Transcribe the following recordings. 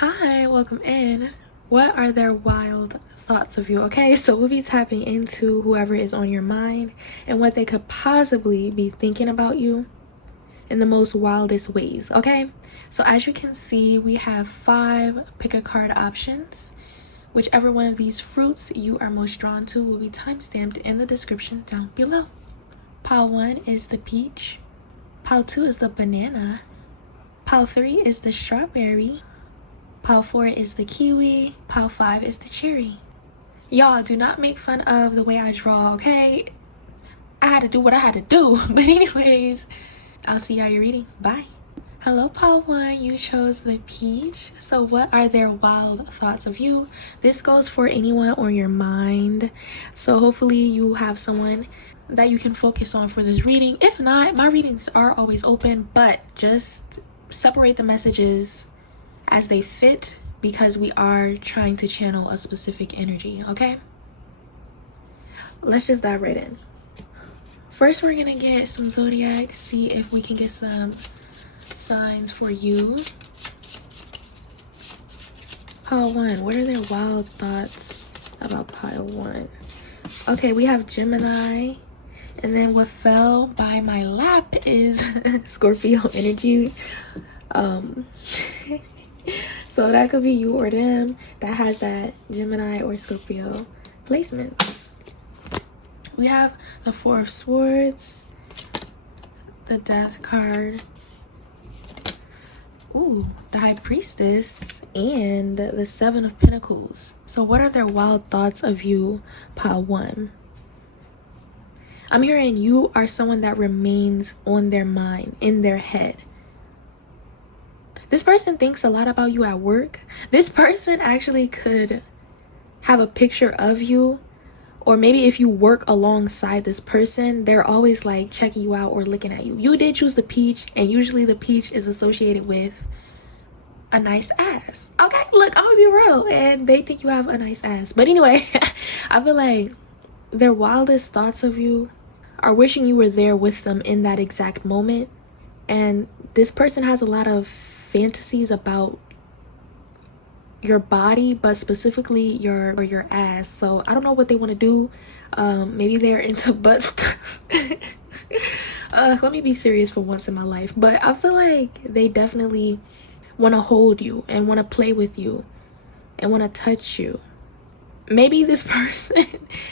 Hi, welcome in. What are their wild thoughts of you? Okay, so we'll be tapping into whoever is on your mind and what they could possibly be thinking about you in the most wildest ways. Okay, so as you can see, we have 5 pick a card options. Whichever one of these fruits you are most drawn to will be timestamped in the description down below. Pile 1 is the peach. Pile 2 is the banana. Pile 3 is the strawberry. Pile 4 is the kiwi. Pile 5 is the cherry. Y'all, do not make fun of the way I draw, okay? I had to do what I had to do. But anyways, I'll see y'all your reading. Bye. Hello, Pile 1. You chose the peach. So what are their wild thoughts of you? This goes for anyone on your mind. So hopefully you have someone that you can focus on for this reading. If not, my readings are always open, but just separate the messages as they fit because we are trying to channel a specific energy, okay? Let's just dive right in. First, we're gonna get some zodiac, see if we can get some signs for you. Pile 1, what are their wild thoughts about Pile 1? Okay, we have Gemini, and then what fell by my lap is Scorpio energy. So that could be you or them that has that Gemini or Scorpio placements. We have the 4 of Swords, the Death card, the High Priestess, and the 7 of Pentacles. So what are their wild thoughts of you, Pile 1? I'm hearing you are someone that remains on their mind, in their head. This person thinks a lot about you at work. This person actually could have a picture of you, or maybe if you work alongside this person, they're always like checking you out or looking at you. You did choose the peach, and usually the peach is associated with a nice ass. Okay, look, I'm gonna be real, and they think you have a nice ass. But anyway, I feel like their wildest thoughts of you are wishing you were there with them in that exact moment. And this person has a lot of fantasies about your body, but specifically your ass. So I don't know what they want to do. Maybe they're into butt stuff. Let me be serious for once in my life. But I feel like they definitely want to hold you and want to play with you and want to touch you. Maybe this person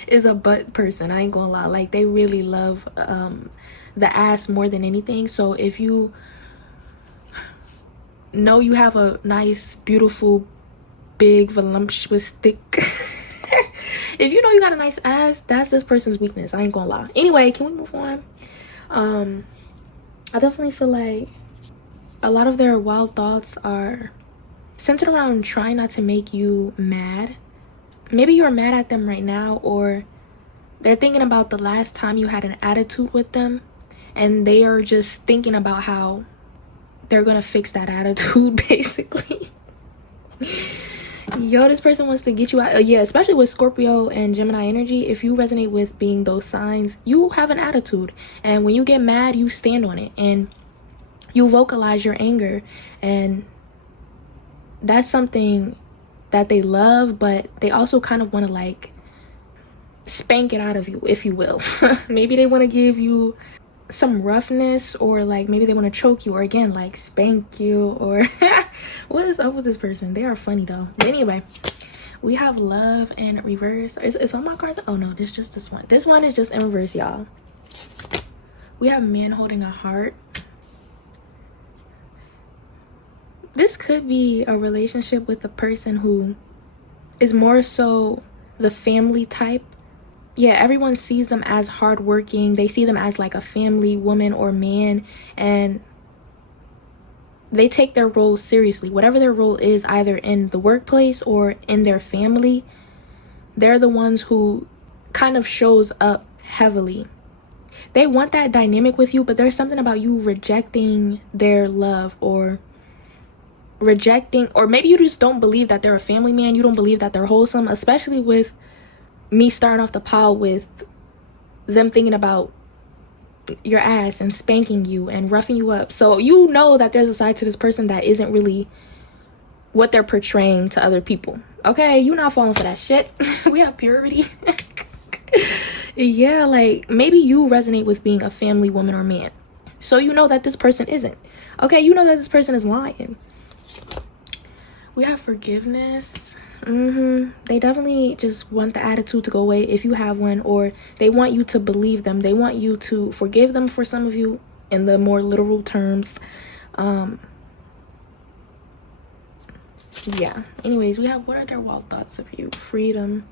is a butt person. I ain't gonna lie. Like, they really love the ass more than anything. So if you know you have a nice, beautiful, big, voluptuous, thick if you know you got a nice ass, that's this person's weakness. I ain't gonna lie. Anyway, can we move on? I definitely feel like a lot of their wild thoughts are centered around trying not to make you mad. Maybe you're mad at them right now, or they're thinking about the last time you had an attitude with them, and they are just thinking about how they're gonna fix that attitude, basically. Yo, this person wants to get you out. Yeah, especially with Scorpio and Gemini energy. If you resonate with being those signs, you have an attitude, and when you get mad, you stand on it and you vocalize your anger, and that's something that they love, but they also kind of want to like spank it out of you, if you will. Maybe they want to give you some roughness, or like maybe they want to choke you, or again like spank you, or what is up with this person? They are funny though. But anyway, we have love in reverse. Is on my card? Oh no, this just this one. This one is just in reverse, y'all. We have man holding a heart. This could be a relationship with a person who is more so the family type. Yeah, everyone sees them as hardworking. They see them as like a family woman or man, and they take their role seriously. Whatever their role is, either in the workplace or in their family, they're the ones who kind of shows up heavily. They want that dynamic with you, but there's something about you rejecting their love, or rejecting, or maybe you just don't believe that they're a family man. You don't believe that they're wholesome, especially with me starting off the pile with them thinking about your ass and spanking you and roughing you up. So you know that there's a side to this person that isn't really what they're portraying to other people. Okay, you're not falling for that shit. We have purity. Yeah, like maybe you resonate with being a family woman or man, so you know that this person isn't. Okay, you know that this person is lying. We have forgiveness. They definitely just want the attitude to go away if you have one, or they want you to believe them. They want you to forgive them for some of you in the more literal terms. Yeah, anyways, we have what are their wild thoughts of you? Freedom.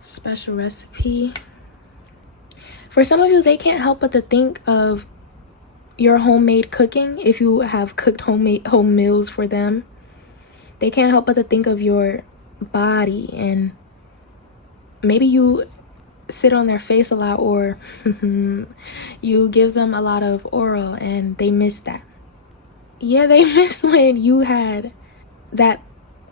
Special recipe. For some of you, they can't help but to think of your homemade cooking. If you have cooked home meals for them, they can't help but to think of your body, and maybe you sit on their face a lot, or you give them a lot of oral and they miss that. Yeah, they miss when you had that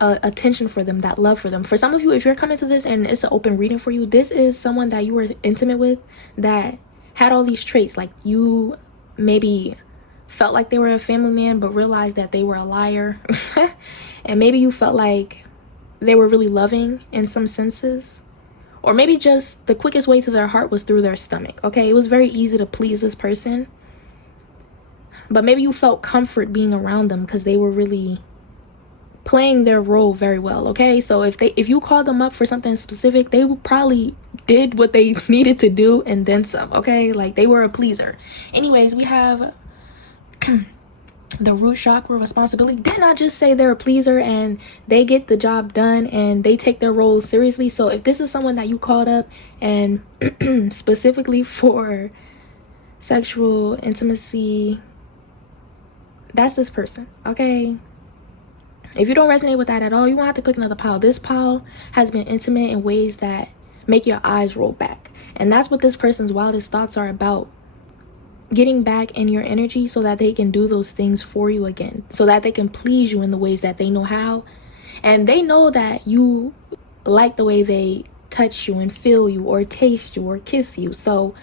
attention for them, that love for them. For some of you, if you're coming to this and it's an open reading for you, this is someone that you were intimate with that had all these traits. Like, you maybe felt like they were a family man but realized that they were a liar. And maybe you felt like they were really loving in some senses, or maybe just the quickest way to their heart was through their stomach. Okay, it was very easy to please this person, but maybe you felt comfort being around them because they were really playing their role very well. Okay, so if you called them up for something specific, they probably did what they needed to do and then some. Okay, like they were a pleaser. Anyways, we have the root chakra, responsibility. Didn't I just say they're a pleaser and they get the job done and they take their roles seriously? So if this is someone that you called up and specifically for sexual intimacy, that's this person. Okay, if you don't resonate with that at all, you won't have to click another pile. This pile has been intimate in ways that make your eyes roll back, and that's what this person's wildest thoughts are about. Getting back in your energy so that they can do those things for you again, so that they can please you in the ways that they know how. And they know that you like the way they touch you and feel you or taste you or kiss you. So,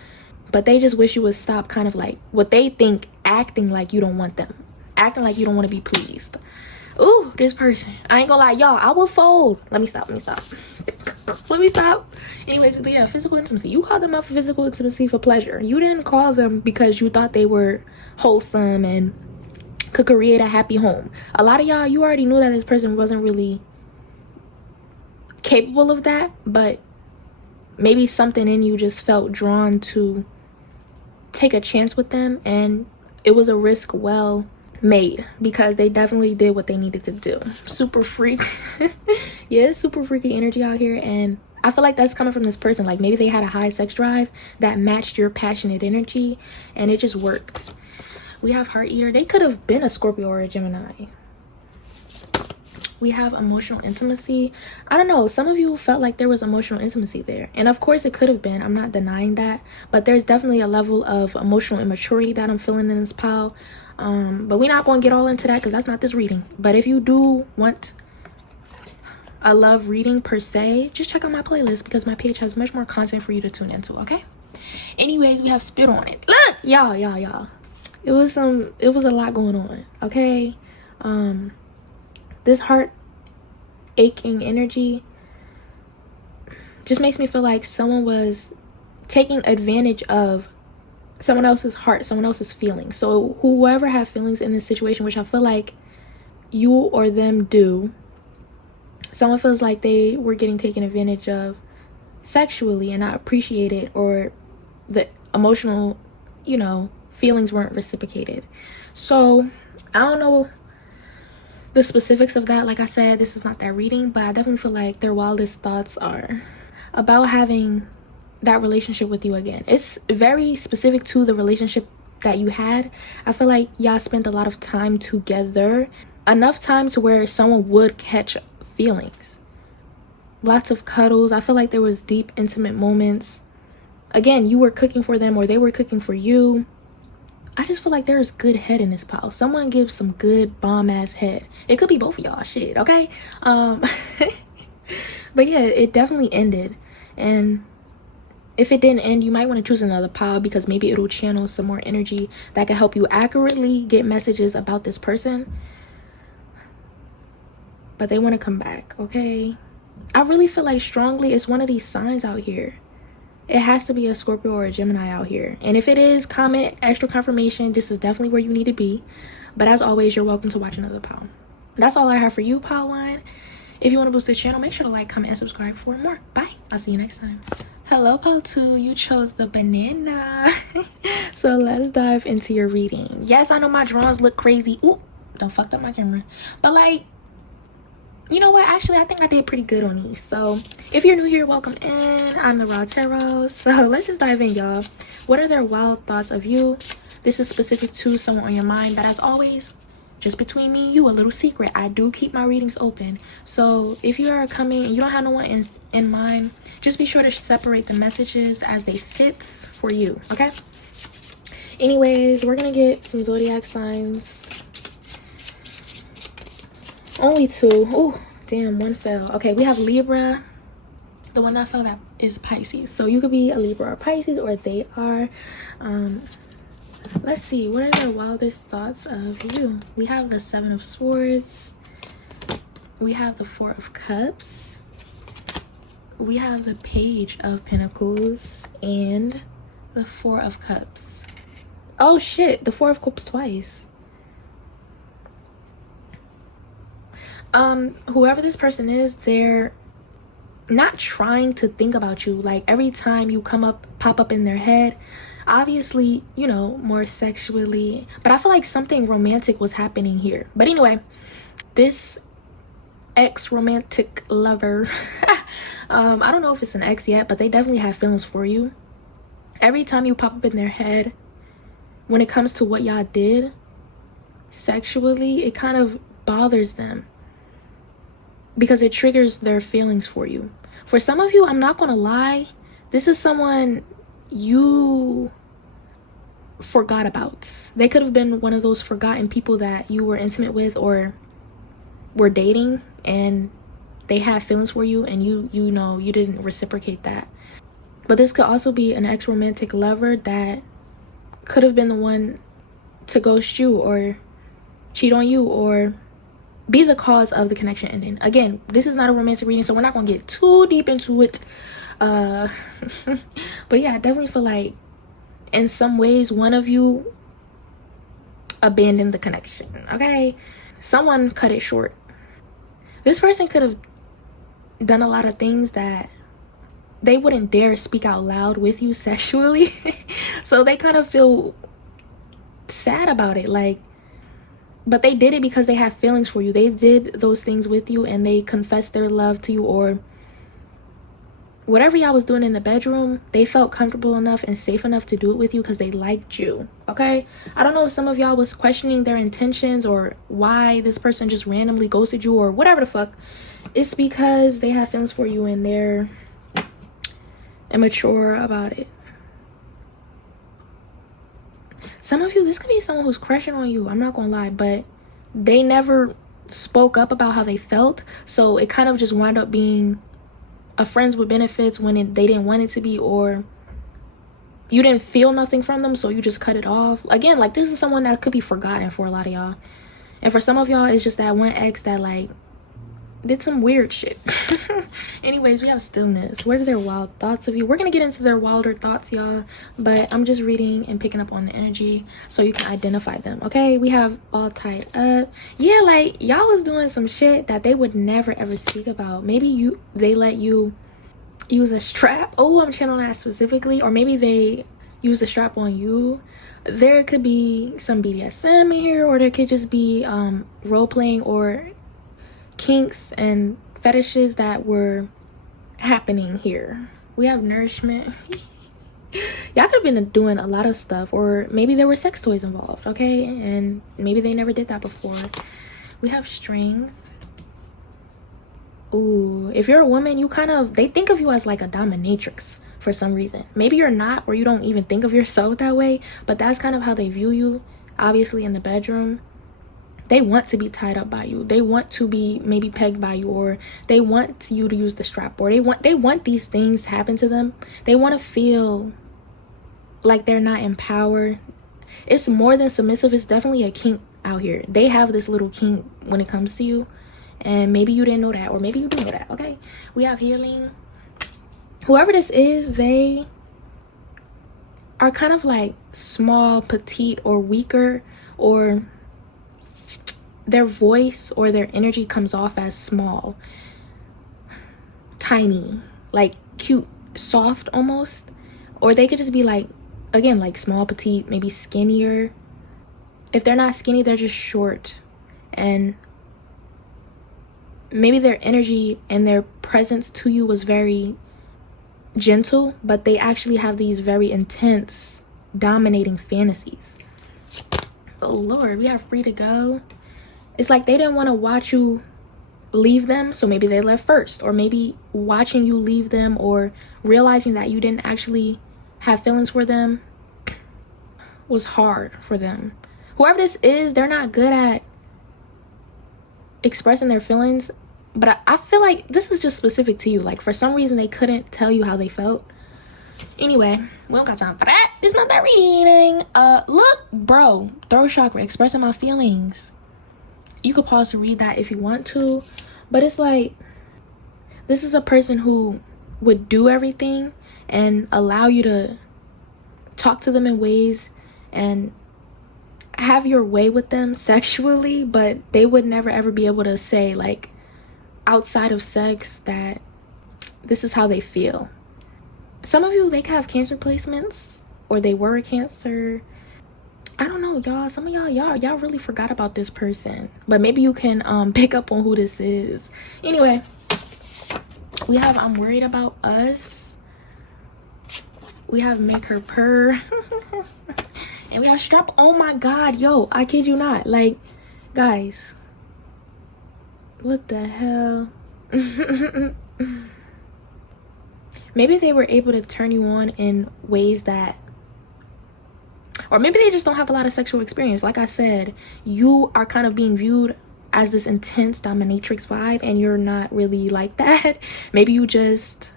but they just wish you would stop kind of like what they think, acting like you don't want them, acting like you don't want to be pleased. Ooh, this person. I ain't gonna lie, y'all, I will fold. Let me stop. Anyways, yeah, physical intimacy. You called them up for physical intimacy for pleasure. You didn't call them because you thought they were wholesome and could create a happy home. A lot of y'all, you already knew that this person wasn't really capable of that, but maybe something in you just felt drawn to take a chance with them, and it was a risk well made because they definitely did what they needed to do. Super freak. Yeah, super freaky energy out here, and I feel like that's coming from this person. Like maybe they had a high sex drive that matched your passionate energy and it just worked. We have heart eater. They could have been a Scorpio or a Gemini. We have emotional intimacy. I don't know, some of you felt like there was emotional intimacy there, and of course it could have been. I'm not denying that, but there's definitely a level of emotional immaturity that I'm feeling in this pile. But we're not going to get all into that because that's not this reading. But if you do want a love reading per se, just check out my playlist because my page has much more content for you to tune into. Okay, anyways, we have spit on it. Look, y'all, it was a lot going on. Okay, this heart aching energy just makes me feel like someone was taking advantage of someone else's heart, someone else's feelings. So whoever have feelings in this situation, which I feel like you or them do, someone feels like they were getting taken advantage of sexually and not appreciated, or the emotional, feelings weren't reciprocated. So I don't know the specifics of that. Like I said, this is not that reading, but I definitely feel like their wildest thoughts are about having that relationship with you again. It's very specific to the relationship that you had. I feel like y'all spent a lot of time together, enough time to where someone would catch feelings. Lots of cuddles. I feel like there was deep, intimate moments. Again, you were cooking for them or they were cooking for you. I just feel like there's good head in this pile. Someone gives some good bomb ass head. It could be both of y'all, shit, okay? But yeah, it definitely ended. And if it didn't end, you might want to choose another pile because maybe it'll channel some more energy that can help you accurately get messages about this person. but they want to come back, okay? I really feel like strongly it's one of these signs out here. It has to be a Scorpio or a Gemini out here. And if it is, comment extra confirmation. This is definitely where you need to be. But as always, you're welcome to watch another pile. That's all I have for you, pile one. If you want to boost this channel, make sure to like, comment, and subscribe for more. Bye. I'll see you next time. Hello, pile two. You chose the banana. So let's dive into your reading. Yes, I know my drawings look crazy. Ooh, don't fuck up my camera. But like, you know what? Actually, I think I did pretty good on these. So if you're new here, welcome in. I'm the Raw Tarot. So let's just dive in, y'all. What are their wild thoughts of you? This is specific to someone on your mind. But as always, just between me and you, a little secret. I do keep my readings open. So if you are coming and you don't have no one in mind, just be sure to separate the messages as they fit for you, okay? Anyways, we're going to get some zodiac signs. Only two. Oh, damn, one fell. Okay, we have Libra. The one that fell, that is Pisces. So you could be a Libra or Pisces, or they are. Let's see. What are their wildest thoughts of you? We have the Seven of Swords. We have the Four of Cups. We have the Page of Pentacles. And the Four of Cups. Oh, shit. The Four of Cups twice. Whoever this person is, they're not trying to think about you. Like, every time you pop up in their head, obviously, you know, more sexually, but I feel like something romantic was happening here. But anyway, this ex-romantic lover, I don't know if it's an ex yet, but they definitely have feelings for you. Every time you pop up in their head, when it comes to what y'all did sexually, it kind of bothers them, because it triggers their feelings for you. For some of you, I'm not gonna lie, this is someone you forgot about. They could have been one of those forgotten people that you were intimate with or were dating, and they had feelings for you, and you know you didn't reciprocate that. But this could also be an ex-romantic lover that could have been the one to ghost you or cheat on you or be the cause of the connection ending. Again, this is not a romantic reading, so we're not gonna get too deep into it. But yeah, I definitely feel like in some ways one of you abandoned the connection, okay? Someone cut it short. This person could have done a lot of things that they wouldn't dare speak out loud with you sexually. So they kind of feel sad about it, like, but they did it because they have feelings for you. They did those things with you, and they confessed their love to you, or whatever y'all was doing in the bedroom, they felt comfortable enough and safe enough to do it with you because they liked you, okay? I don't know if some of y'all was questioning their intentions or why this person just randomly ghosted you or whatever the fuck. It's because they have feelings for you and they're immature about it. Some of you, this could be someone who's crushing on you, I'm not gonna lie, but they never spoke up about how they felt, so it kind of just wound up being a friends with benefits when they didn't want it to be, or you didn't feel nothing from them, so you just cut it off. Again, like, this is someone that could be forgotten for a lot of y'all, and for some of y'all, it's just that one ex that like did some weird shit. Anyways, we have Stillness. What are their wild thoughts of you? We're gonna get into their wilder thoughts, y'all, but I'm just reading and picking up on the energy so you can identify them, okay? We have All Tied Up. Yeah, like, y'all was doing some shit that they would never ever speak about. Maybe they let you use a strap. Oh, I'm channeling that specifically. Or maybe they use the strap on you. There could be some BDSM here, or there could just be role-playing or kinks and fetishes that were happening here. We have Nourishment. Y'all could have been doing a lot of stuff, or maybe there were sex toys involved, okay? And maybe they never did that before. We have Strength. Ooh, if you're a woman, they think of you as like a dominatrix for some reason. Maybe you're not, or you don't even think of yourself that way, but that's kind of how they view you, obviously, in the bedroom. They want to be tied up by you. They want to be maybe pegged by you, or they want you to use the strap, or they want these things to happen to them. They want to feel like they're not in power. It's more than submissive. It's definitely a kink out here. They have this little kink when it comes to you, and maybe you didn't know that, or maybe you do know that. Okay, we have healing. Whoever this is, they are kind of like small, petite, or weaker, or their voice or their energy comes off as small, tiny, like cute, soft almost. Or they could just be like, again, like small, petite, maybe skinnier. If they're not skinny, they're just short. And maybe their energy and their presence to you was very gentle, but they actually have these very intense, dominating fantasies. Oh Lord, we have free to go. It's like they didn't want to watch you leave them, so maybe they left first. Or maybe watching you leave them, or realizing that you didn't actually have feelings for them, was hard for them. Whoever this is, they're not good at expressing their feelings, but I feel like this is just specific to you. Like, for some reason, they couldn't tell you how they felt. Anyway, we don't got time for that. It's not that reading. Look, bro, throat chakra, expressing my feelings. You could pause to read that if you want to, but it's like, this is a person who would do everything and allow you to talk to them in ways and have your way with them sexually, but they would never ever be able to say, like, outside of sex, that this is how they feel. Some of you, they could have Cancer placements, or they were a Cancer. I don't know, y'all. Some of y'all really forgot about this person, but maybe you can pick up on who this is. Anyway, we have I'm worried about us. We have make her purr. And we have strap. Oh my god, yo, I kid you not. Like, guys, what the hell? Maybe they were able to turn you on in ways that, or maybe they just don't have a lot of sexual experience. Like I said, you are kind of being viewed as this intense dominatrix vibe, and you're not really like that. Maybe you just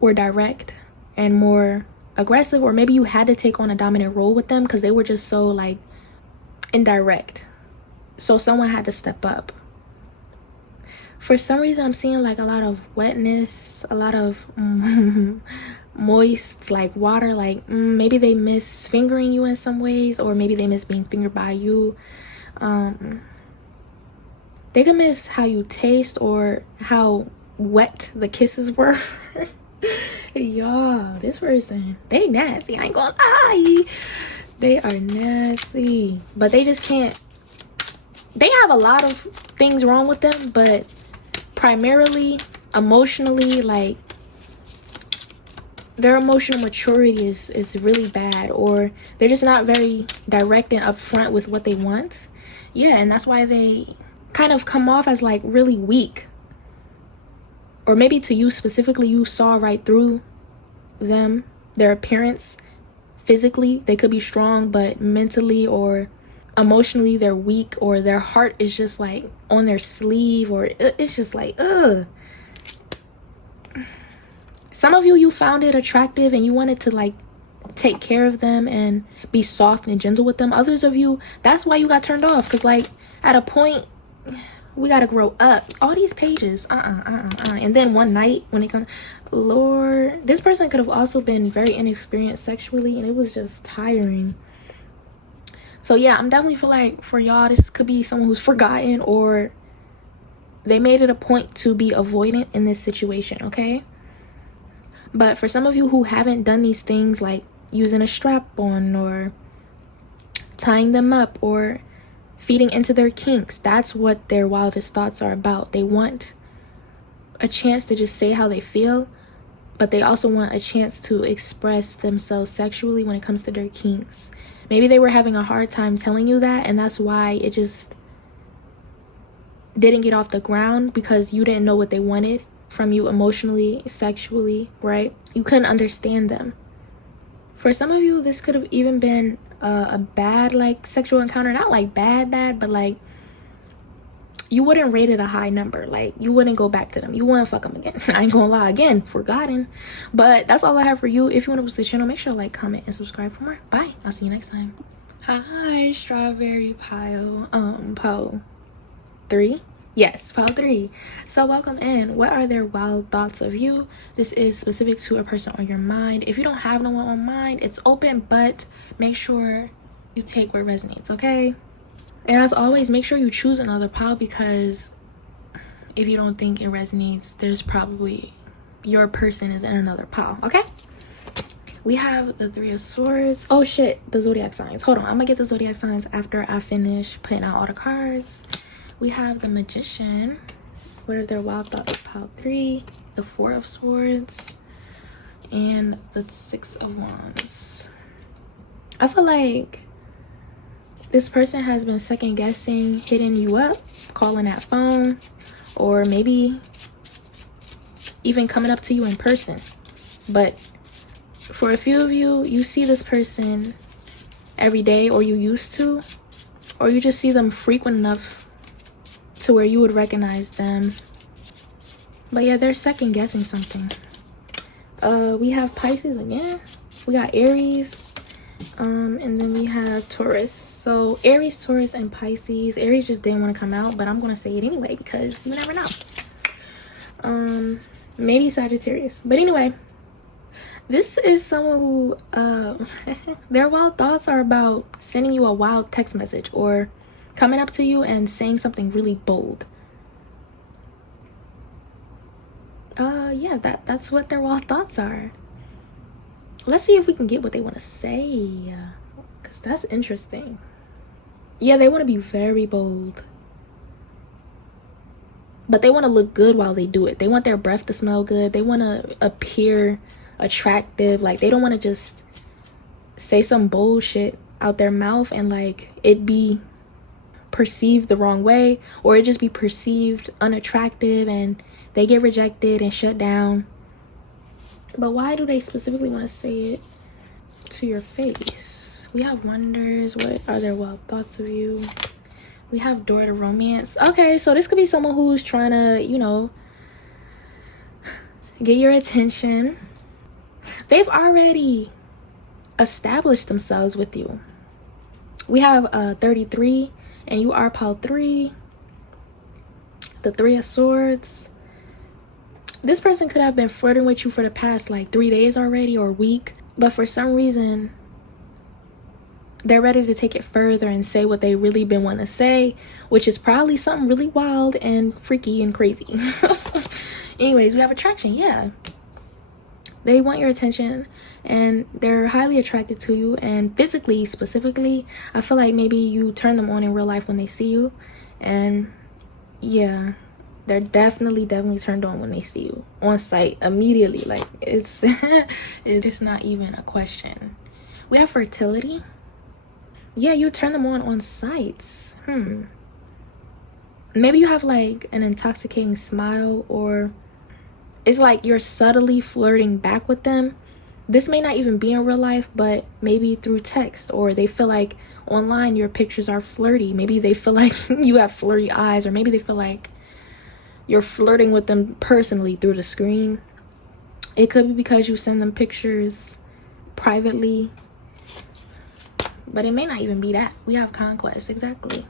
were direct and more aggressive, or maybe you had to take on a dominant role with them because they were just so, like, indirect. So someone had to step up. For some reason, I'm seeing like a lot of wetness, a lot of moist, like water. Like maybe they miss fingering you in some ways, or maybe they miss being fingered by you. They could miss how you taste, or how wet the kisses were. Y'all, this person, they nasty. I ain't gonna lie. They are nasty, but they just can't. They have a lot of things wrong with them, but primarily emotionally, like, their emotional maturity is really bad, or they're just not very direct and upfront with what they want. Yeah, and that's why they kind of come off as like really weak. Or maybe to you specifically, you saw right through them, their appearance. Physically, they could be strong, but mentally or emotionally, they're weak, or their heart is just like on their sleeve, or it's just like, ugh. Some of you, you found it attractive and you wanted to like take care of them and be soft and gentle with them. Others of you, that's why you got turned off, because like at a point, we gotta grow up. All these pages, and then one night when it comes, Lord, this person could have also been very inexperienced sexually, and it was just tiring. So yeah, I'm definitely feel like for y'all, this could be someone who's forgotten, or they made it a point to be avoidant in this situation, okay? But for some of you who haven't done these things, like using a strap on, or tying them up, or feeding into their kinks, that's what their wildest thoughts are about. They want a chance to just say how they feel, but they also want a chance to express themselves sexually when it comes to their kinks. Maybe they were having a hard time telling you that, and that's why it just didn't get off the ground, because you didn't know what they wanted from you emotionally, sexually, right? You couldn't understand them. For some of you, this could have even been a bad like sexual encounter. Not like bad, but like you wouldn't rate it a high number. Like you wouldn't go back to them. You wouldn't fuck them again. I ain't gonna lie, again, forgotten. But that's all I have for you. If you want to watch the channel, make sure to like, comment, and subscribe for more. Bye. I'll see you next time. Hi, strawberry pile. Po 3. Yes, pile 3. So welcome in. What are their wild thoughts of you? This is specific to a person on your mind. If you don't have no one on mind, it's open, but make sure you take what resonates, okay? And as always, make sure you choose another pile, because if you don't think it resonates, there's probably your person is in another pile, okay? We have the 3 of Swords. Oh shit, the zodiac signs. Hold on, I'm gonna get the zodiac signs after I finish putting out all the cards. We have the Magician. What are their wild thoughts of pile 3? The 4 of Swords. And the 6 of Wands. I feel like this person has been second guessing, hitting you up, calling that phone, or maybe even coming up to you in person. But for a few of you, you see this person every day, or you used to, or you just see them frequent enough to where you would recognize them. But yeah, they're second guessing something. We have Pisces again. We got Aries, and then we have Taurus. So Aries, Taurus, and Pisces. Aries just didn't want to come out, but I'm gonna say it anyway because you never know. Maybe Sagittarius, but anyway, this is someone who their wild thoughts are about sending you a wild text message or coming up to you and saying something really bold. Yeah, that's what their wild thoughts are. Let's see if we can get what they want to say, because that's interesting. Yeah, they want to be very bold, but they want to look good while they do it. They want their breath to smell good. They want to appear attractive. Like, they don't want to just say some bullshit out their mouth and like it be perceived the wrong way, or it just be perceived unattractive and they get rejected and shut down. But why do they specifically want to say it to your face? We have Wonders. What are their wild thoughts of you? We have Door to Romance. Okay, so this could be someone who's trying to, you know, get your attention. They've already established themselves with you. We have 33, and you are pile 3. The 3 of Swords. This person could have been flirting with you for the past like 3 days already, or a week, but for some reason they're ready to take it further and say what they really been wanting to say, which is probably something really wild and freaky and crazy. Anyways, we have attraction. Yeah, they want your attention and they're highly attracted to you, and physically specifically, I feel like maybe you turn them on in real life when they see you. And yeah, they're definitely turned on when they see you on sight immediately. Like, it's it's not even a question. We have fertility. Yeah, you turn them on sight. Maybe you have like an intoxicating smile, or it's like you're subtly flirting back with them. This may not even be in real life, but maybe through text, or they feel like online your pictures are flirty. Maybe they feel like you have flirty eyes, or maybe they feel like you're flirting with them personally through the screen. It could be because you send them pictures privately, but it may not even be that. We have Conquest. Exactly.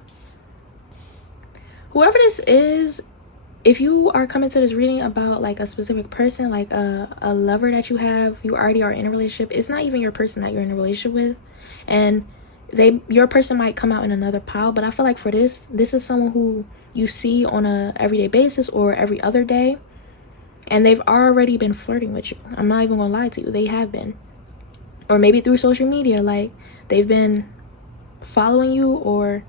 Whoever this is, if you are coming to this reading about like a specific person, like a lover that you have, you already are in a relationship, it's not even your person that you're in a relationship with, and your person might come out in another pile. But I feel like for this is someone who you see on a everyday basis or every other day, and they've already been flirting with you. I'm not even gonna lie to you, they have been. Or maybe through social media, like they've been following you or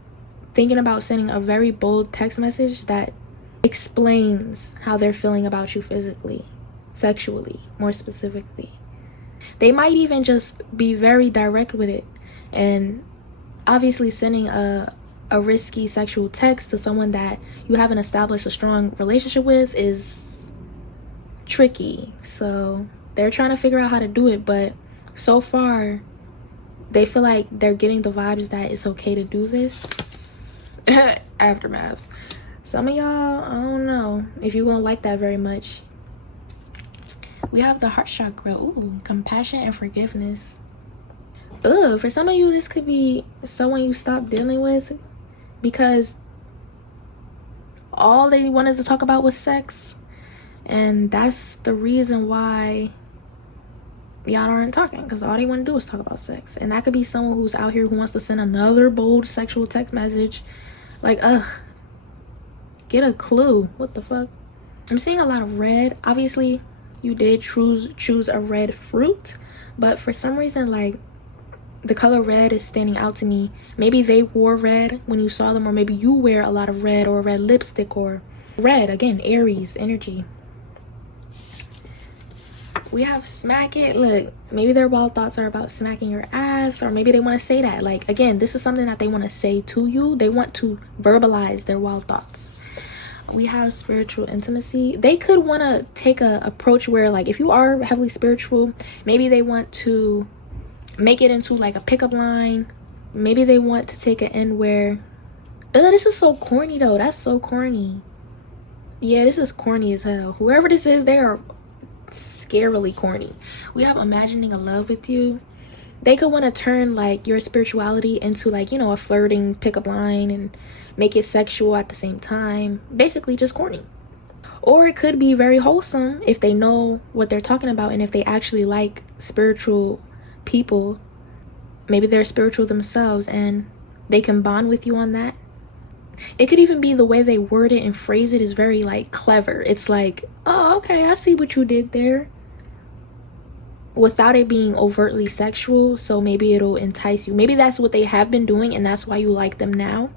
thinking about sending a very bold text message that explains how they're feeling about you physically, sexually, more specifically. They might even just be very direct with it, and obviously sending a risky sexual text to someone that you haven't established a strong relationship with is tricky. So they're trying to figure out how to do it, but so far they feel like they're getting the vibes that it's okay to do this. Aftermath. Some of y'all, I don't know if you're gonna like that very much. We have the heart chakra. Ooh, compassion and forgiveness. For some of you, this could be someone you stop dealing with because all they wanted to talk about was sex, and that's the reason why y'all aren't talking, because all they want to do is talk about sex. And that could be someone who's out here who wants to send another bold sexual text message. Like, ugh, get a clue. What the fuck? I'm seeing a lot of red. Obviously you did choose a red fruit, but for some reason, like, the color red is standing out to me. Maybe they wore red when you saw them, or maybe you wear a lot of red, or red lipstick, or red. Again, Aries energy. We have smack it. Look, maybe their wild thoughts are about smacking your ass, or maybe they want to say that. Like, again, this is something that they want to say to you. They want to verbalize their wild thoughts. We have spiritual intimacy. They could want to take a approach where, like, if you are heavily spiritual, maybe they want to make it into like a pickup line. Maybe they want to take an end where, this is so corny though. That's so corny. Yeah, this is corny as hell. Whoever this is, they are scarily corny. We have imagining a love with you. They could want to turn like your spirituality into, like, you know, a flirting pickup line and make it sexual at the same time. Basically just corny. Or it could be very wholesome if they know what they're talking about, and if they actually like spiritual people. Maybe they're spiritual themselves and they can bond with you on that. It could even be the way they word it and phrase it is very, like, clever. It's like, oh, okay, I see what you did there, without it being overtly sexual. So maybe it'll entice you. Maybe that's what they have been doing and that's why you like them now.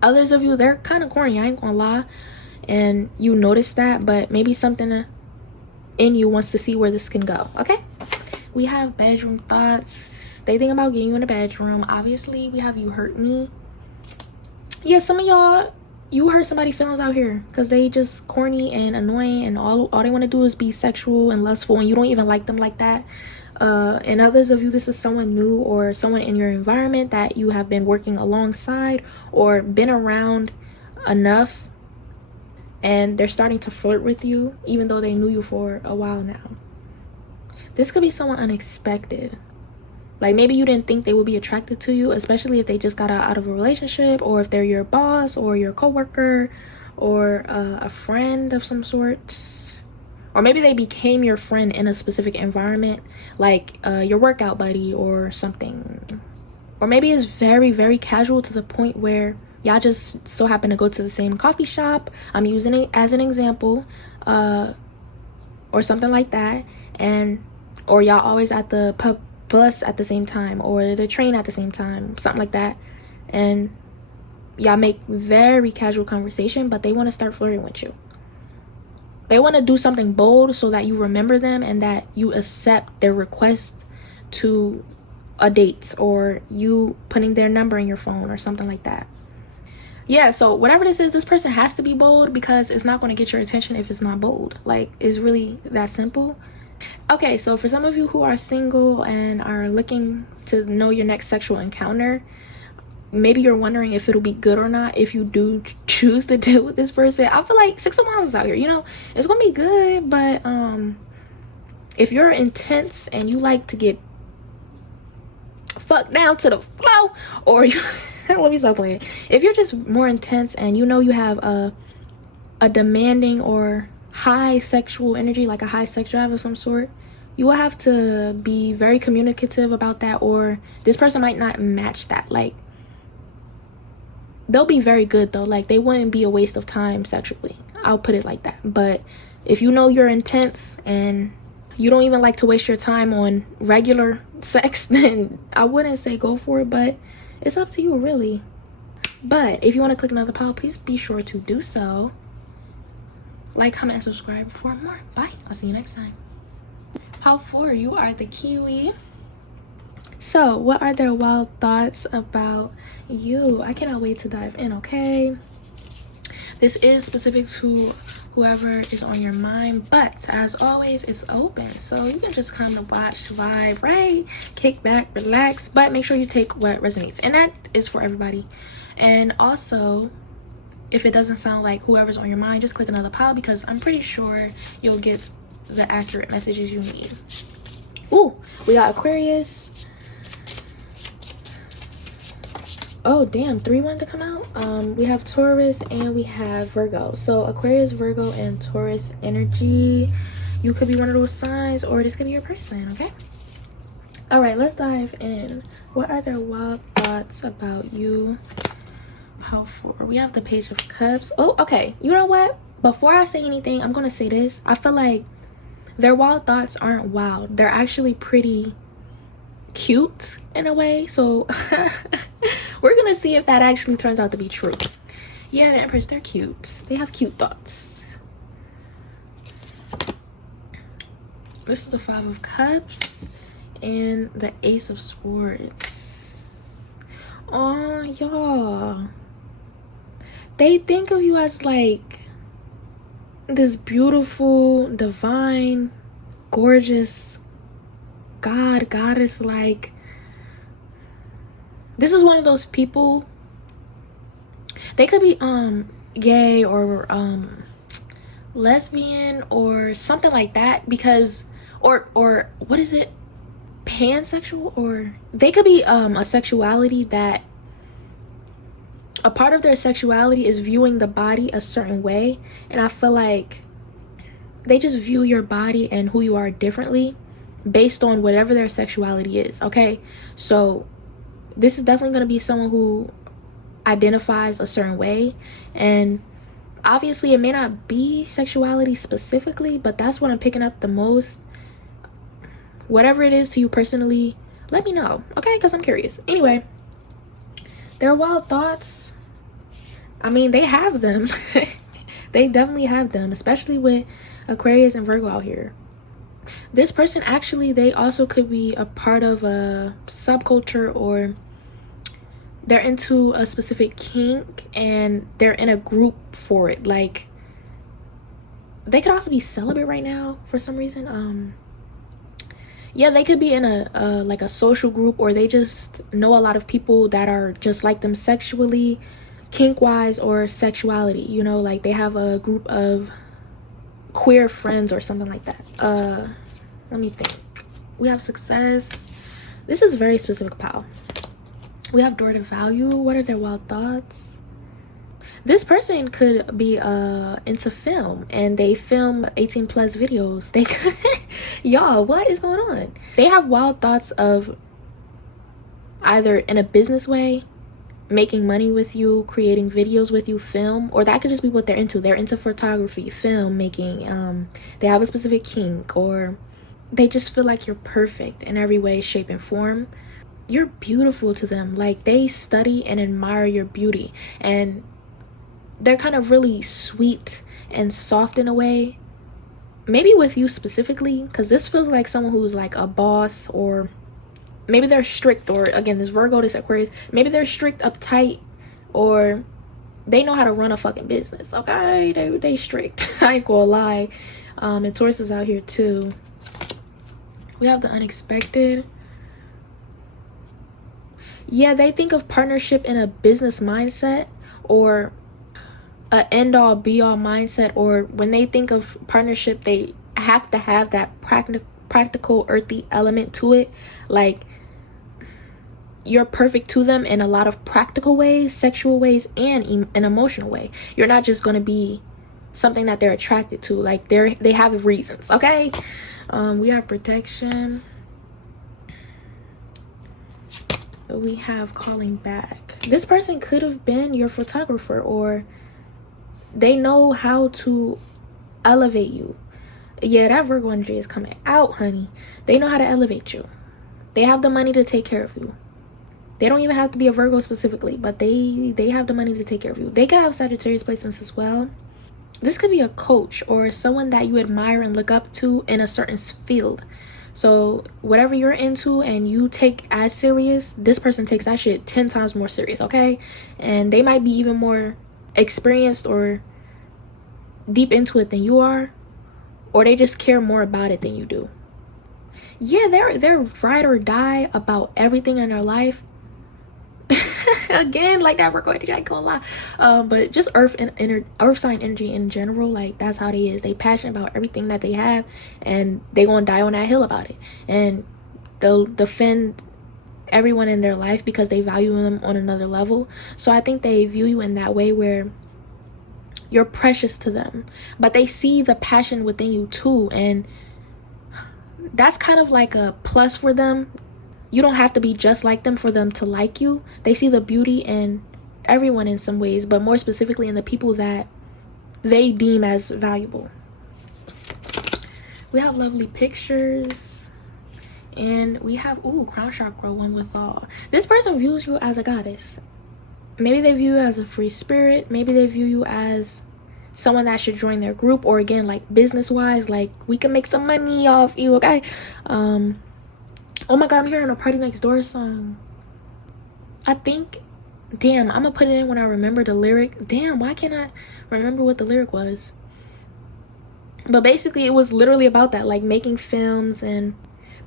Others of you, they're kind of corny, I ain't gonna lie, and you notice that, but maybe something in you wants to see where this can go. Okay, we have bedroom thoughts. They think about getting you in the bedroom. Obviously we have you hurt me. Yeah, some of y'all, you hurt somebody's feelings out here because they just corny and annoying, and all they want to do is be sexual and lustful, and you don't even like them like that. And others of you, this is someone new or someone in your environment that you have been working alongside or been around enough, and they're starting to flirt with you even though they knew you for a while now. This could be someone unexpected. Like, maybe you didn't think they would be attracted to you, especially if they just got out of a relationship, or if they're your boss or your coworker or a friend of some sort. Or maybe they became your friend in a specific environment, like your workout buddy or something. Or maybe it's very, very casual to the point where y'all just so happen to go to the same coffee shop. I'm using it as an example, or something like that. Or y'all always at the bus at the same time, or the train at the same time, something like that. And y'all make very casual conversation, but they want to start flirting with you. They want to do something bold so that you remember them and that you accept their request to a date, or you putting their number in your phone or something like that. Yeah, so whatever this is, this person has to be bold, because it's not going to get your attention if it's not bold. Like, it's really that simple. Okay, so for some of you who are single and are looking to know your next sexual encounter, maybe you're wondering if it'll be good or not if you do choose to deal with this person. I feel like 6 of Wands is out here, you know, it's gonna be good, but if you're intense and you like to get fucked down to the flow, or you let me stop playing. If you're just more intense and you know you have a demanding or high sexual energy, like a high sex drive of some sort, you will have to be very communicative about that, or this person might not match that. Like, they'll be very good though, like they wouldn't be a waste of time sexually, I'll put it like that. But if you know you're intense and you don't even like to waste your time on regular sex, then I wouldn't say go for it, but it's up to you really. But if you want to click another pile, please be sure to do so. Like, comment, and subscribe for more. Bye. I'll see you next time. Pile 4, you are the Kiwi. So, what are their wild thoughts about you? I cannot wait to dive in, okay? This is specific to whoever is on your mind, but as always, it's open. So, you can just come to watch, vibe, right? Kick back, relax, but make sure you take what resonates. And that is for everybody. And also, if it doesn't sound like whoever's on your mind, just click another pile, because I'm pretty sure you'll get the accurate messages you need. Ooh, we got Aquarius. Oh damn, 3 wanted to come out. We have Taurus and we have Virgo. So Aquarius, Virgo, and Taurus energy. You could be one of those signs, or this could be your person. Okay, all right, let's dive in. What are their wild thoughts about you? How for? We have the Page of Cups. Oh, okay, you know what, before I say anything, I'm gonna say this. I feel like their wild thoughts aren't wild. They're actually pretty cute in a way. So we're gonna see if that actually turns out to be true. Yeah, the Empress, they're cute. They have cute thoughts. This is the Five of Cups and the Ace of Swords. Oh, y'all, they think of you as like this beautiful, divine, gorgeous goddess. Like, this is one of those people. They could be gay or lesbian or something like that, because or what is it, pansexual, or they could be a sexuality that a part of their sexuality is viewing the body a certain way, and I feel like they just view your body and who you are differently based on whatever their sexuality is. Okay, so this is definitely going to be someone who identifies a certain way, and obviously it may not be sexuality specifically, but that's what I'm picking up the most. Whatever it is to you personally, let me know, okay, because I'm curious. Anyway, their wild thoughts, I mean, they have them. They definitely have them, especially with Aquarius and Virgo out here. This person, actually, they also could be a part of a subculture, or they're into a specific kink and they're in a group for it. Like, they could also be celibate right now for some reason. Yeah, they could be in a like a social group, or they just know a lot of people that are just like them sexually, kink wise, or sexuality, you know, like they have a group of queer friends or something like that. Let me think. We have Success. This is very specific, pal. We have Door to Value. What are their wild thoughts? This person could be into film, and they film 18 plus videos. They could y'all, what is going on? They have wild thoughts of either in a business way, making money with you, creating videos with you, film, or that could just be what they're into. They're into photography, film making. They have a specific kink, or they just feel like you're perfect in every way, shape, and form. You're beautiful to them. Like, they study and admire your beauty, and they're kind of really sweet and soft in a way. Maybe with you specifically, because this feels like someone who's like a boss, or maybe they're strict, or again, this Virgo, this Aquarius, maybe they're strict, uptight, or they know how to run a fucking business. Okay, they strict. I ain't gonna lie. And Taurus is out here too. We have the Unexpected. Yeah, they think of partnership in a business mindset, or a end-all be-all mindset, or when they think of partnership, they have to have that practical earthy element to it. Like, you're perfect to them in a lot of practical ways, sexual ways, and an emotional way. You're not just going to be something that they're attracted to. Like, they have reasons. Okay, we have Protection. We have Calling Back. This person could have been your photographer, or they know how to elevate you. Yeah, that Virgo energy is coming out, honey. They know how to elevate you. They have the money to take care of you. They don't even have to be a Virgo specifically, but they have the money to take care of you. They could have Sagittarius placements as well. This could be a coach, or someone that you admire and look up to in a certain field. So whatever you're into and you take as serious, this person takes that shit 10 times more serious, okay? And they might be even more experienced or deep into it than you are, or they just care more about it than you do. Yeah, they're ride or die about everything in their life. Again, like that Virgo energy, I ain't gonna lie. But just earth sign energy in general, like that's how they is. They passionate about everything that they have, and they gonna die on that hill about it, and they'll defend everyone in their life because they value them on another level. So I think they view you in that way where you're precious to them, but they see the passion within you too, and that's kind of like a plus for them. You don't have to be just like them for them to like you. They see the beauty in everyone in some ways, but more specifically in the people that they deem as valuable. We have lovely pictures, and we have crown chakra, one with all. This person views you as a goddess. Maybe they view you as a free spirit. Maybe they view you as someone that should join their group, or again, like business wise, like we can make some money off you, okay? Oh my god, I'm hearing a Party Next Door song. I think, damn, I'm gonna put it in when I remember the lyric. Damn, why can't I remember what the lyric was? But basically it was literally about that, like making films and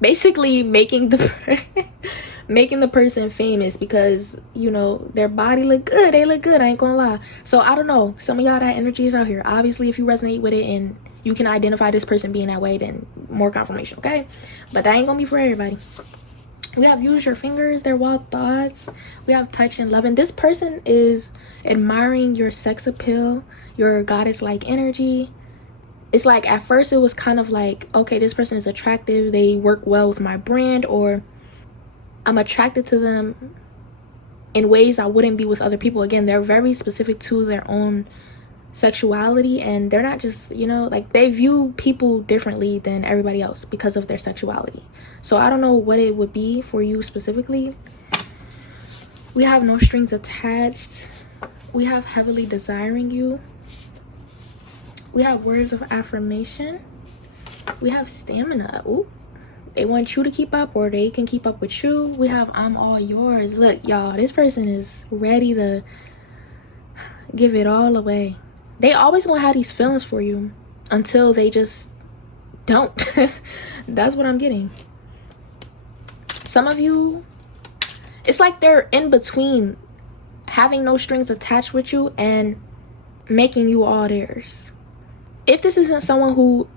basically making the making the person famous because, you know, their body look good, they look good, I ain't gonna lie. So I don't know, some of y'all, that energy is out here. Obviously if you resonate with it and you can identify this person being that way, then more confirmation, okay? But that ain't gonna be for everybody. We have use your fingers, their wild thoughts. We have touch and love, and this person is admiring your sex appeal, your goddess like energy. It's like at first it was kind of like, okay, this person is attractive, they work well with my brand, or I'm attracted to them in ways I wouldn't be with other people. Again, they're very specific to their own sexuality, and they're not just, you know, like they view people differently than everybody else because of their sexuality. So I don't know what it would be for you specifically. We have no strings attached. We have heavily desiring you. We have words of affirmation. We have stamina. Ooh, they want you to keep up, or they can keep up with you. We have I'm all yours. Look, y'all, this person is ready to give it all away. They always gonna have these feelings for you until they just don't. That's what I'm getting. Some of you, it's like they're in between having no strings attached with you and making you all theirs. If this isn't someone who,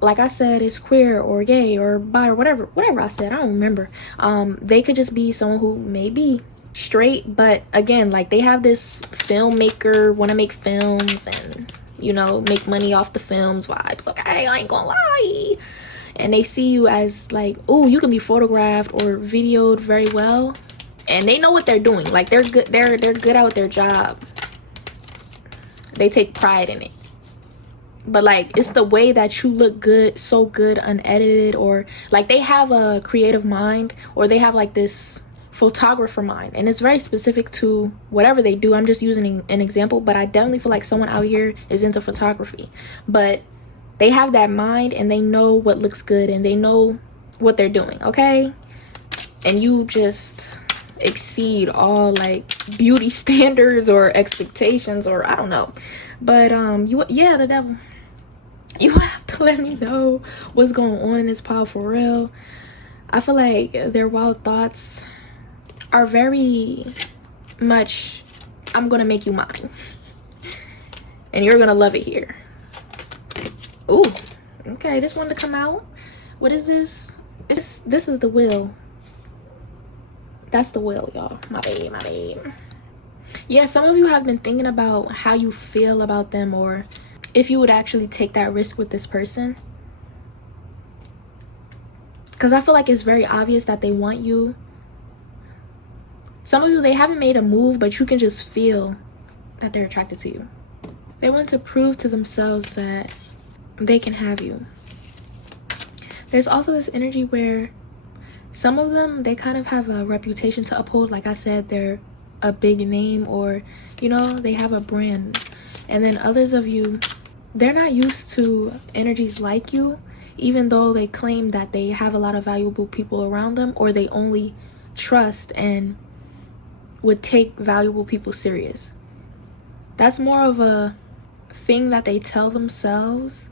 like I said, is queer or gay or bi or whatever I said, I don't remember. They could just be someone who may be straight, but again, like they have this filmmaker, want to make films and, you know, make money off the films vibes. Okay, I ain't gonna lie. And they see you as like, oh, you can be photographed or videoed very well, and they know what they're doing. Like they're good. They're good at their job. They take pride in it. But like it's the way that you look good, so good unedited, or like they have a creative mind, or they have like this photographer mind, and it's very specific to whatever they do. I'm just using an example, but I definitely feel like someone out here is into photography, but they have that mind and they know what looks good and they know what they're doing, okay? And you just exceed all like beauty standards or expectations, or I don't know. But the devil, you have to let me know what's going on in this pile for real. I feel like their wild thoughts are very much, I'm gonna make you mine and you're gonna love it here. Ooh, okay, this one to come out. What is this? This is the will. That's the will, y'all. My babe. Yeah, some of you have been thinking about how you feel about them, or if you would actually take that risk with this person. Because I feel like it's very obvious that they want you. Some of you, they haven't made a move, but you can just feel that they're attracted to you. They want to prove to themselves that they can have you. There's also this energy where some of them, they kind of have a reputation to uphold. Like I said, they're a big name, or, you know, they have a brand. And then others of you, they're not used to energies like you, even though they claim that they have a lot of valuable people around them, or they only trust and would take valuable people serious. That's more of a thing that they tell themselves,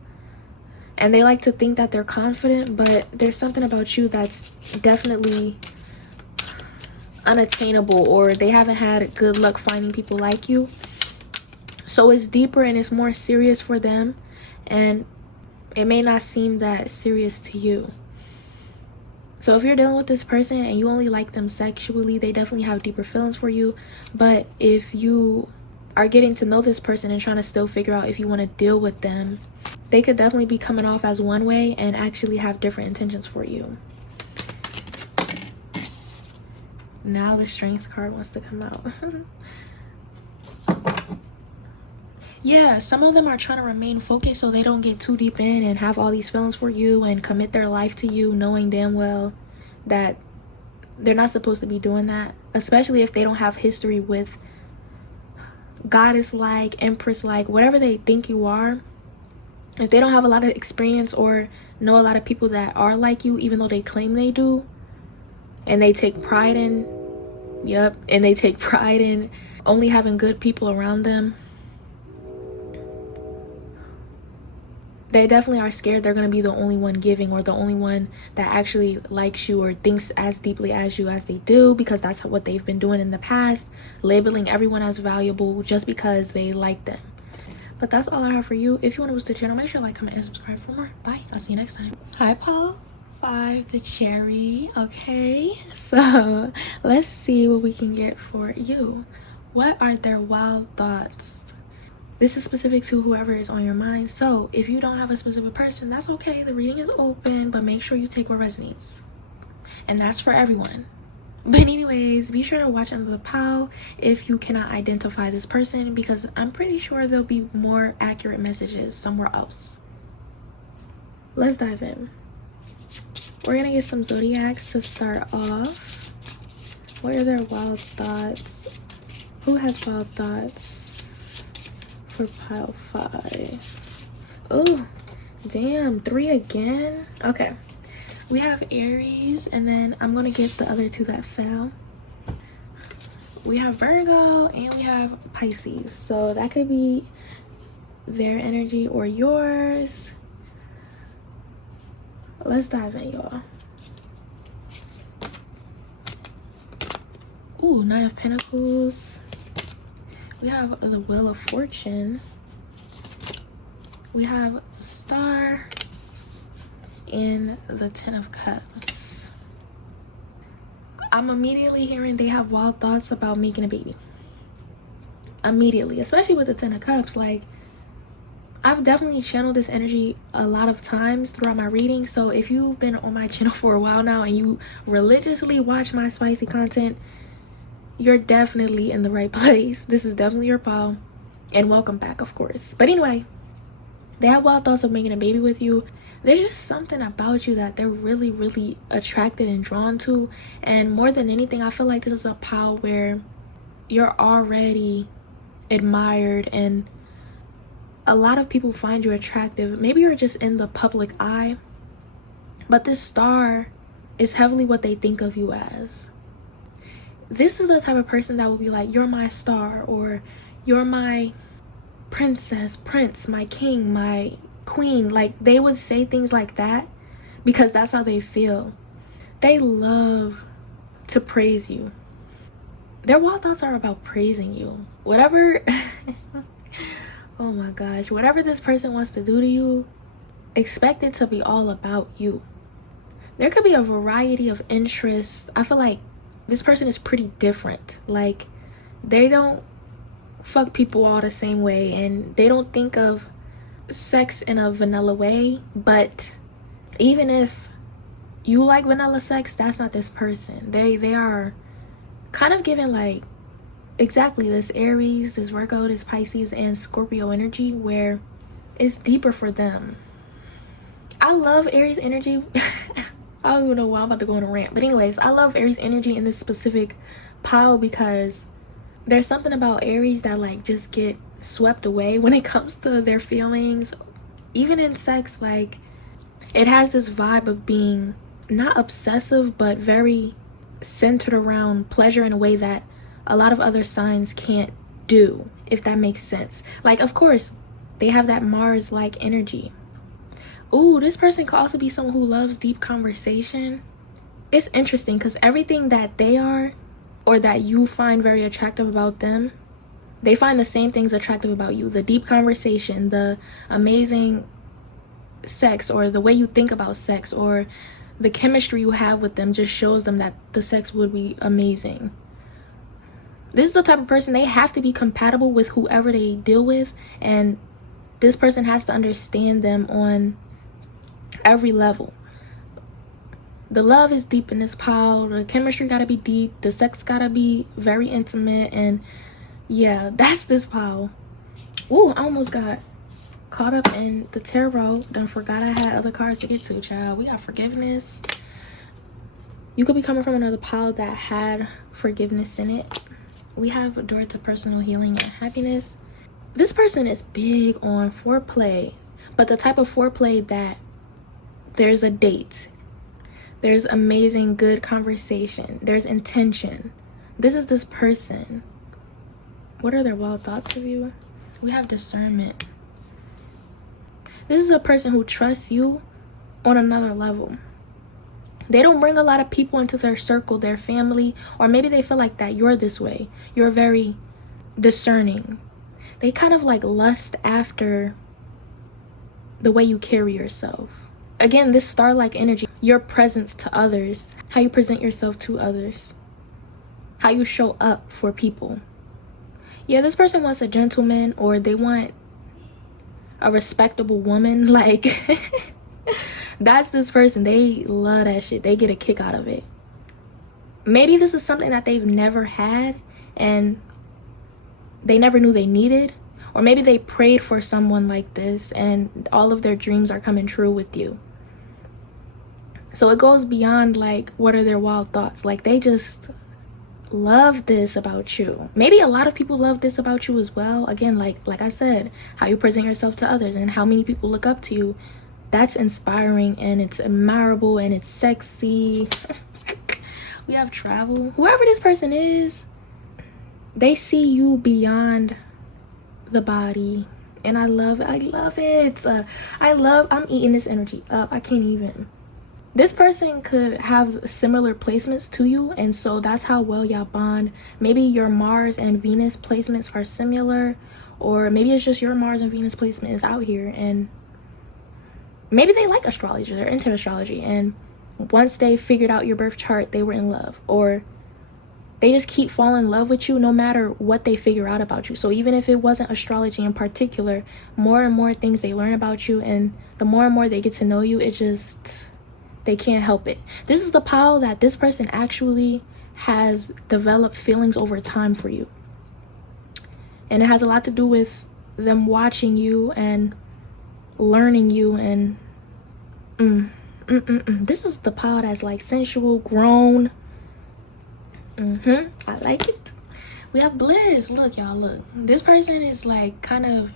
and they like to think that they're confident, but there's something about you that's definitely unattainable, or they haven't had good luck finding people like you. So it's deeper and it's more serious for them, and it may not seem that serious to you. So if you're dealing with this person and you only like them sexually, they definitely have deeper feelings for you. But if you are getting to know this person and trying to still figure out if you want to deal with them, they could definitely be coming off as one way and actually have different intentions for you. Now the Strength card wants to come out. Yeah, some of them are trying to remain focused so they don't get too deep in and have all these feelings for you and commit their life to you, knowing damn well that they're not supposed to be doing that, especially if they don't have history with goddess-like, empress-like, whatever they think you are. If they don't have a lot of experience or know a lot of people that are like you, even though they claim they do, and they take pride in, and they take pride in only having good people around them, they definitely are scared they're going to be the only one giving or the only one that actually likes you or thinks as deeply as you as they do, because that's what they've been doing in the past, labeling everyone as valuable just because they like them. But that's all I have for you. If you want to boost the channel, make sure to like, comment, and subscribe for more. Bye. I'll see you next time. Hi, Paul. 5, the cherry. Okay, so let's see what we can get for you. What are their wild thoughts? This is specific to whoever is on your mind. So if you don't have a specific person, that's okay. The reading is open, but make sure you take what resonates. And that's for everyone. But anyways, be sure to watch under the pile if you cannot identify this person, because I'm pretty sure there'll be more accurate messages somewhere else. Let's dive in. We're gonna get some zodiacs to start off. What are their wild thoughts? Who has wild thoughts for pile 5? Oh, damn, 3 again. Okay, we have Aries, and then I'm gonna get the other 2 that fell. We have Virgo and we have Pisces, so that could be their energy or yours. Let's dive in, y'all. Ooh, 9 of Pentacles. We have the Wheel of Fortune. We have the Star and the 10 of Cups. I'm immediately hearing they have wild thoughts about making a baby. Immediately, especially with the 10 of Cups. Like, I've definitely channeled this energy a lot of times throughout my reading. So if you've been on my channel for a while now and you religiously watch my spicy content, you're definitely in the right place. This is definitely your pile, and welcome back, of course. But anyway, they have wild thoughts of making a baby with you. There's just something about you that they're really, really attracted and drawn to. And more than anything, I feel like this is a pile where you're already admired and a lot of people find you attractive. Maybe you're just in the public eye, but this Star is heavily what they think of you as. This is the type of person that will be like, you're my star, or you're my princess, prince, my king, my queen. Like, they would say things like that because that's how they feel. They love to praise you. Their wild thoughts are about praising you. Whatever oh my gosh, whatever this person wants to do to you, expect it to be all about you. There could be a variety of interests. I feel like this person is pretty different. Like, they don't fuck people all the same way, and they don't think of sex in a vanilla way. But even if you like vanilla sex, that's not this person. They are kind of given like exactly this Aries, this Virgo, this Pisces, and Scorpio energy, where it's deeper for them. I love Aries energy. I don't even know why I'm about to go on a rant, but anyways, I love Aries energy in this specific pile because there's something about Aries that like just get swept away when it comes to their feelings. Even in sex, like, it has this vibe of being not obsessive but very centered around pleasure in a way that a lot of other signs can't do, if that makes sense. Like, of course, they have that Mars-like energy. Ooh, this person could also be someone who loves deep conversation. It's interesting because everything that they are, or that you find very attractive about them, they find the same things attractive about you. The deep conversation, the amazing sex, or the way you think about sex, or the chemistry you have with them just shows them that the sex would be amazing. This is the type of person, they have to be compatible with whoever they deal with, and this person has to understand them on every level. The love is deep in this pile. The chemistry gotta be deep. The sex gotta be very intimate. And yeah, that's this pile. Ooh, I almost got caught up in the tarot. Done forgot I had other cards to get to, child. We got forgiveness. You could be coming from another pile that had forgiveness in it. We have a door to personal healing and happiness. This person is big on foreplay, but the type of foreplay that there's a date. There's amazing, good conversation. There's intention. This is this person. What are their wild thoughts of you? We have discernment. This is a person who trusts you on another level. They don't bring a lot of people into their circle, their family, or maybe they feel like that you're this way. You're very discerning. They kind of like lust after the way you carry yourself. Again, this star-like energy, your presence to others, how you present yourself to others, how you show up for people. Yeah, this person wants a gentleman, or they want a respectable woman. Like, that's this person. They love that shit. They get a kick out of it. Maybe this is something that they've never had and they never knew they needed. Or maybe they prayed for someone like this and all of their dreams are coming true with you. So it goes beyond like, what are their wild thoughts? Like, they just love this about you. Maybe a lot of people love this about you as well. Again, like I said, how you present yourself to others and how many people look up to you. That's inspiring and it's admirable and it's sexy. We have travel. Whoever this person is, they see you beyond the body. And I love it. I'm eating this energy up. I can't even. This person could have similar placements to you, and so that's how well y'all bond. Maybe your Mars and Venus placements are similar, or maybe it's just your Mars and Venus placement is out here, and maybe they like astrology, they're into astrology, and once they figured out your birth chart, they were in love, or they just keep falling in love with you no matter what they figure out about you. So even if it wasn't astrology in particular, more and more things they learn about you, and the more and more they get to know you, it just, they can't help it. This is the pile that this person actually has developed feelings over time for you. And it has a lot to do with them watching you and learning you. And this is the pile that's like sensual, grown. I like it. We have bliss. Look, y'all, look. This person is like kind of,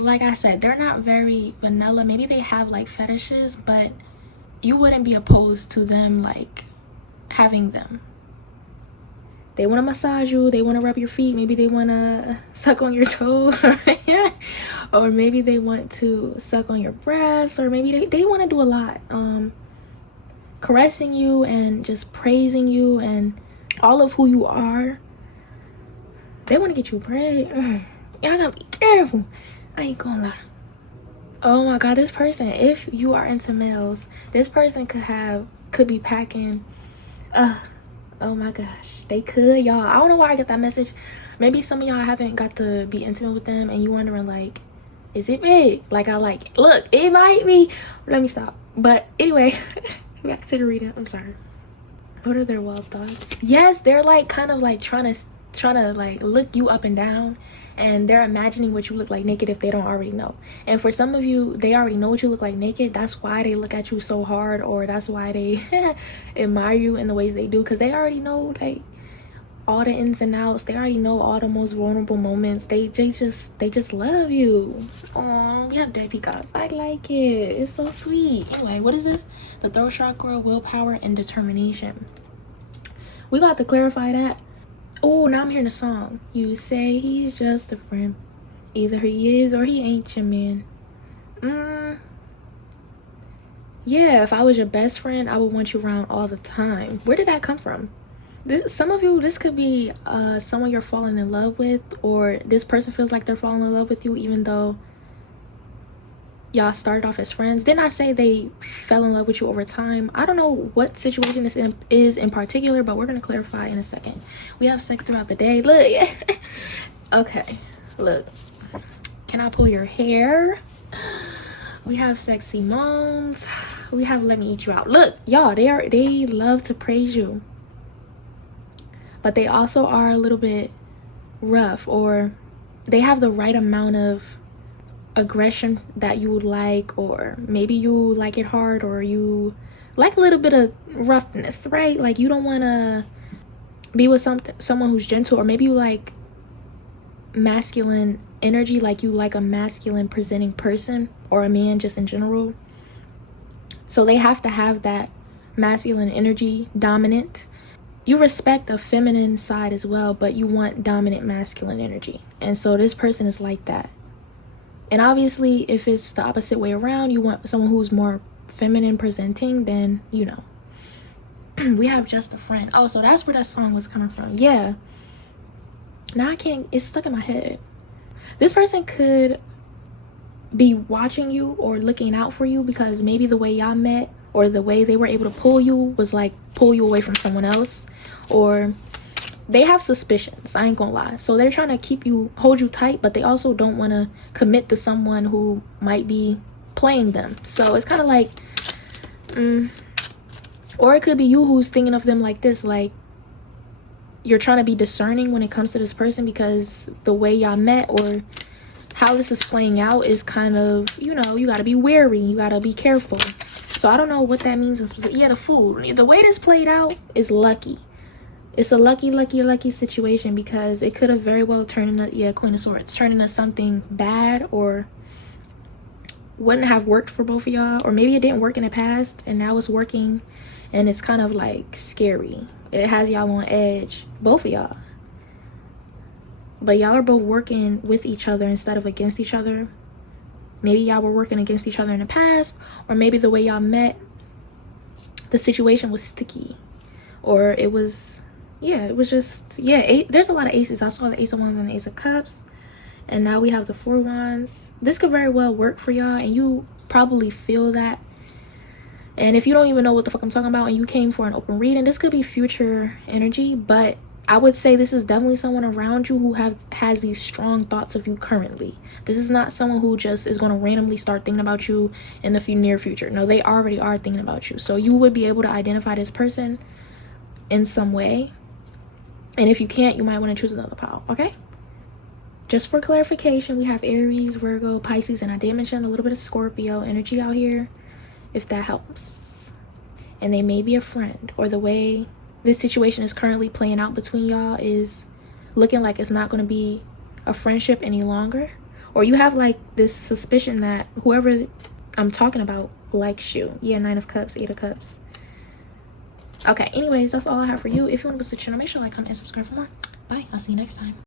like I said, they're not very vanilla. Maybe they have like fetishes, but you wouldn't be opposed to them like having them. They want to massage you, they want to rub your feet, maybe they want to suck on your toes, or maybe they want to suck on your breasts, or maybe they want to do a lot, caressing you and just praising you and all of who you are. They want to get you pregnant. Y'all gotta be careful. I ain't gonna lie. Oh my god, this person, if you are into males, this person could be packing. Oh my gosh, they could, y'all. I don't know why I get that message. Maybe some of y'all haven't got to be intimate with them and you wondering like, is it big? Like, look, it might be. Let me stop. But anyway, back to the reading. I'm sorry. What are their wild thoughts? Yes, they're like kind of like trying to like look you up and down, and they're imagining what you look like naked if they don't already know. And for some of you, they already know what you look like naked. That's why they look at you so hard, or that's why they admire you in the ways they do, because they already know like all the ins and outs. They already know all the most vulnerable moments. They just love you. Oh, we have dead peacocks. I like it. It's so sweet. Anyway, what is this? The throat chakra, willpower, and determination. We got to clarify that. Oh, now I'm hearing a song. You say he's just a friend. Either he is or he ain't your man. Yeah, if I was your best friend, I would want you around all the time. Where did that come from? Some of you, this could be someone you're falling in love with, or this person feels like they're falling in love with you even though y'all started off as friends. Didn't I say they fell in love with you over time? I don't know what situation this is in particular, but we're gonna clarify in a second. We have sex throughout the day. Look. Okay, look. Can I pull your hair? We have sexy moans. We have let me eat you out. Look, y'all, they love to praise you, but they also are a little bit rough, or they have the right amount of aggression that you would like, or maybe you like it hard, or you like a little bit of roughness, right? Like you don't want to be with someone who's gentle, or maybe you like masculine energy, like you like a masculine presenting person, or a man just in general. So they have to have that masculine energy, dominant. You respect a feminine side as well, but you want dominant masculine energy, and so this person is like that. And obviously, if it's the opposite way around, you want someone who's more feminine presenting, then, you know. We have just a friend. Oh, so that's where that song was coming from. Yeah. Now I can't, it's stuck in my head. This person could be watching you or looking out for you, because maybe the way y'all met, or the way they were able to pull you, was like pull you away from someone else. Or they have suspicions, I ain't gonna lie. So they're trying to hold you tight, but they also don't want to commit to someone who might be playing them. So it's kind of like, or it could be you who's thinking of them like this, like you're trying to be discerning when it comes to this person, because the way y'all met or how this is playing out is kind of, you know, you got to be wary, you got to be careful. So I don't know what that means in specific. Yeah, the Fool. The way this played out is lucky. It's a lucky situation, because it could have very well turned into, yeah, Queen of Swords, turned into something bad, or wouldn't have worked for both of y'all. Or maybe it didn't work in the past and now it's working, and it's kind of like scary. It has y'all on edge, both of y'all. But y'all are both working with each other instead of against each other. Maybe y'all were working against each other in the past, or maybe the way y'all met, the situation was sticky, or it was, yeah, it was just, yeah, there's a lot of aces. I saw the Ace of Wands and the Ace of Cups, and now we have the Four Wands. This could very well work for y'all, and you probably feel that. And if you don't even know what the fuck I'm talking about, and you came for an open reading, this could be future energy, but I would say this is definitely someone around you who has these strong thoughts of you currently. This is not someone who just is going to randomly start thinking about you in the near future. No, they already are thinking about you. So you would be able to identify this person in some way. And if you can't, you might want to choose another pile, okay? Just for clarification, we have Aries, Virgo, Pisces, and I did mention a little bit of Scorpio energy out here, if that helps. And they may be a friend, or the way this situation is currently playing out between y'all is looking like it's not going to be a friendship any longer. Or you have like this suspicion that whoever I'm talking about likes you. Yeah, 9 of Cups, 8 of Cups. Okay, anyways, that's all I have for you. If you want to visit the channel, make sure to like, comment, and subscribe for more. Bye, I'll see you next time.